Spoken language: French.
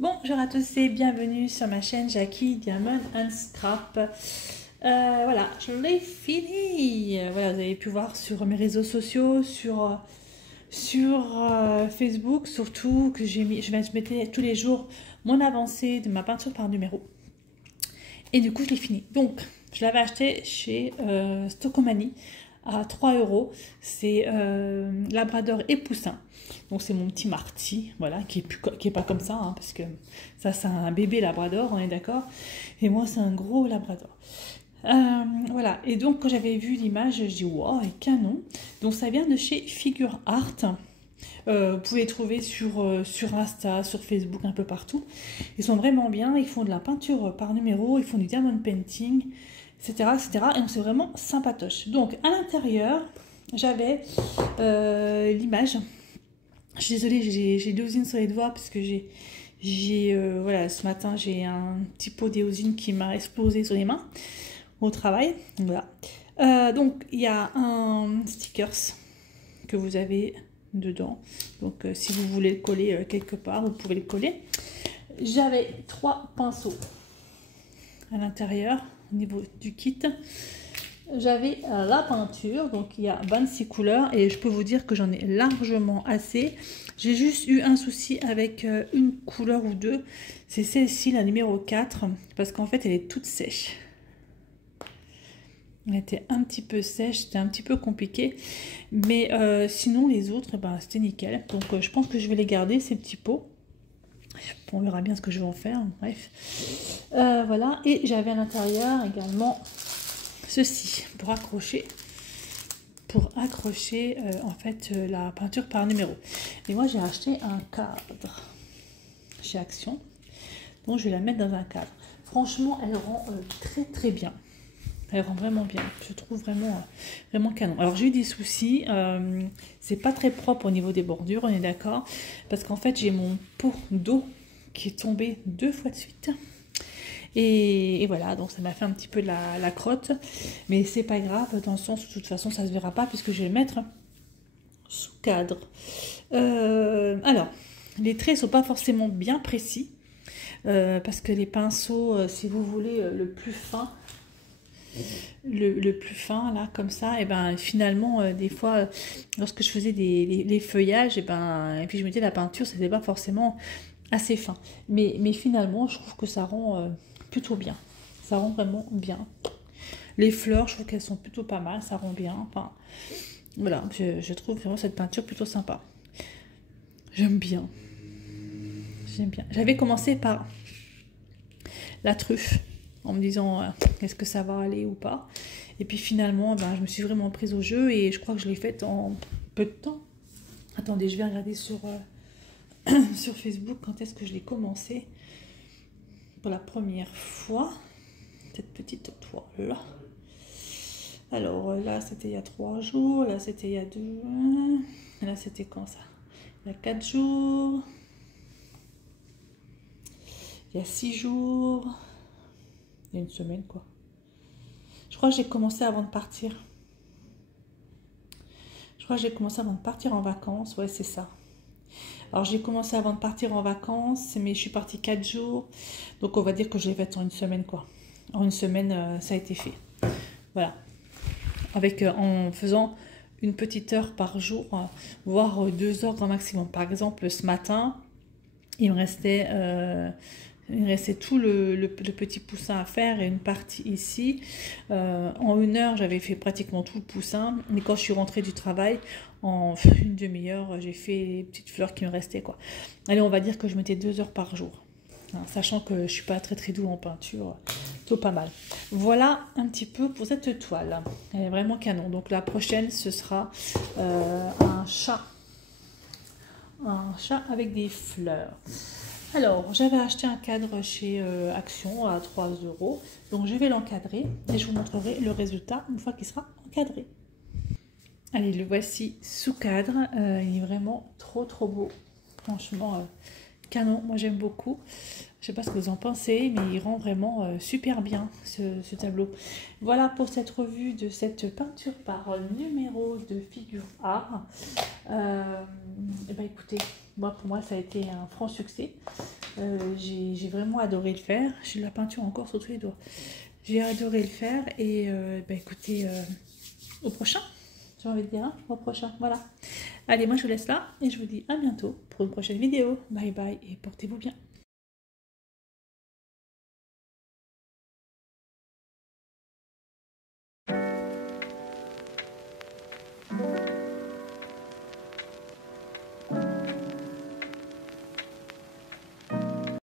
Bonjour à tous et bienvenue sur ma chaîne Jackie Diamond and Scrap. Voilà, je l'ai fini. Voilà, vous avez pu voir sur mes réseaux sociaux, sur Facebook surtout, que je mettais tous les jours mon avancée de ma peinture par numéro. Et du coup, je l'ai fini. Donc, je l'avais acheté chez Stocomanie à 3 euros. C'est Labrador et Poussin. Donc c'est mon petit Marty, voilà, qui est pas comme ça, hein, parce que ça c'est un bébé Labrador, on est d'accord. Et moi c'est un gros Labrador. Voilà, et donc quand j'avais vu l'image, je dis wow, canon. Donc ça vient de chez Figure Art. Vous pouvez les trouver sur Insta, sur Facebook, un peu partout. Ils sont vraiment bien, ils font de la peinture par numéro, ils font du diamond painting, etc. etc. Et c'est vraiment sympatoche. Donc à l'intérieur, j'avais l'image. Je suis désolée, j'ai de l'osine sur les doigts parce que voilà, ce matin j'ai un petit pot d'éosine qui m'a explosé sur les mains au travail. Voilà. Donc il y a un stickers que vous avez dedans. Donc si vous voulez le coller quelque part, vous pouvez le coller. J'avais 3 pinceaux à l'intérieur au niveau du kit. J'avais la peinture, donc il y a 26 couleurs et je peux vous dire que j'en ai largement assez. J'ai juste eu un souci avec une couleur ou deux, c'est celle-ci, la numéro 4, parce qu'en fait elle est toute sèche. Elle était un petit peu sèche, c'était un petit peu compliqué, mais sinon les autres, ben, c'était nickel. Donc je pense que je vais les garder, ces petits pots. On verra bien ce que je vais en faire, bref. Voilà, et j'avais à l'intérieur également ceci pour accrocher en fait la peinture par numéro. Et moi j'ai acheté un cadre chez Action, donc je vais la mettre dans un cadre. Franchement elle rend très bien, elle rend vraiment bien, je trouve vraiment canon. Alors j'ai eu des soucis, c'est pas très propre au niveau des bordures, on est d'accord, parce qu'en fait j'ai mon pot d'eau qui est tombé 2 fois de suite. Et voilà, donc ça m'a fait un petit peu de la crotte, mais c'est pas grave, dans le sens où de toute façon ça se verra pas puisque je vais le mettre sous cadre. Alors, les traits sont pas forcément bien précis, parce que les pinceaux, si vous voulez, le plus fin, là comme ça, et ben finalement des fois lorsque je faisais les feuillages, et puis je mettais la peinture, c'était pas forcément assez fin, mais finalement je trouve que ça rend plutôt bien, ça rend vraiment bien. Les fleurs, je trouve qu'elles sont plutôt pas mal, ça rend bien. Enfin voilà, je trouve vraiment cette peinture plutôt sympa, j'aime bien. J'avais commencé par la truffe en me disant est-ce que ça va aller ou pas, et puis finalement ben, je me suis vraiment prise au jeu et je crois que je l'ai faite en peu de temps. Attendez, je vais regarder sur Facebook quand est-ce que je l'ai commencé pour la première fois, cette petite toile là. Alors là c'était il y a 3 jours, là c'était il y a 2, là c'était quand ça, il y a 4 jours, il y a 6 jours, il y a une semaine quoi. Je crois que j'ai commencé avant de partir. Je crois que j'ai commencé avant de partir en vacances, ouais c'est ça. Alors j'ai commencé avant de partir en vacances, mais je suis partie 4 jours. Donc on va dire que je l'ai faite en une semaine quoi. En une semaine ça a été fait. Voilà. Avec, en faisant une petite heure par jour, voire 2 heures grand maximum. Par exemple ce matin, il me restait tout le petit poussin à faire et une partie ici. En 1 heure, j'avais fait pratiquement tout le poussin. Mais quand je suis rentrée du travail, en une demi-heure, j'ai fait les petites fleurs qui me restaient, quoi. Allez, on va dire que je mettais 2 heures par jour. Hein, sachant que je suis pas très doux en peinture, plutôt pas mal. Voilà un petit peu pour cette toile. Elle est vraiment canon. Donc la prochaine, ce sera un chat. Un chat avec des fleurs. Alors, j'avais acheté un cadre chez Action à 3 euros. Donc, je vais l'encadrer et je vous montrerai le résultat une fois qu'il sera encadré. Allez, le voici sous cadre. Il est vraiment trop beau. Franchement, canon. Moi, j'aime beaucoup. Je sais pas ce que vous en pensez, mais il rend vraiment super bien ce tableau. Voilà pour cette revue de cette peinture par numéro de figure art. Et ben écoutez, moi pour moi ça a été un franc succès. J'ai vraiment adoré le faire. J'ai la peinture encore sur tous les doigts. J'ai adoré le faire et ben écoutez, au prochain. J'ai envie de dire, hein, au prochain. Voilà. Allez, moi je vous laisse là et je vous dis à bientôt pour une prochaine vidéo. Bye bye et portez-vous bien.